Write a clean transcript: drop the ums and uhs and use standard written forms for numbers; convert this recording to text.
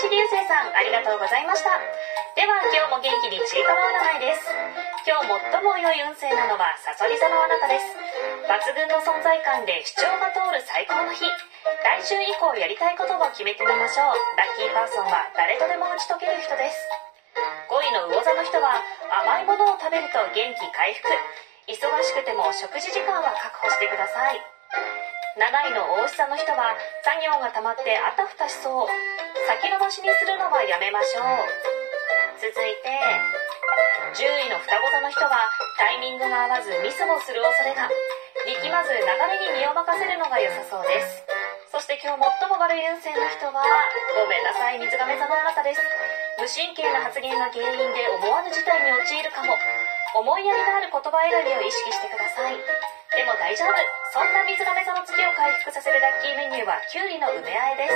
石流星さん、ありがとうございました。では今日も元気にちいかわ占いです。今日最も良い運勢なのはさそり座のあなたです。抜群の存在感で主張が通る最高の日。来週以降やりたいことを決めてみましょう。ラッキーパーソンは誰とでも打ち解ける人です。5位の魚座の人は甘いものを食べると元気回復。忙しくても食事時間は確保してください。7位の牡牛座の人は作業が溜まってあたふたしそう。先延ばしにするのはやめましょう。続いて10位の双子座の人はタイミングが合わずミスもする恐れが。力まず流れに身を任せるのが良さそうです。そして今日最も悪い運勢の人はごめんなさい、水亀座のあなたです。無神経な発言が原因で思わぬ事態に陥るかも。思いやりのある言葉選びを意識してください。でも大丈夫。そんな水亀座の月を回復させるラッキーメニューはきゅうりの梅和えです。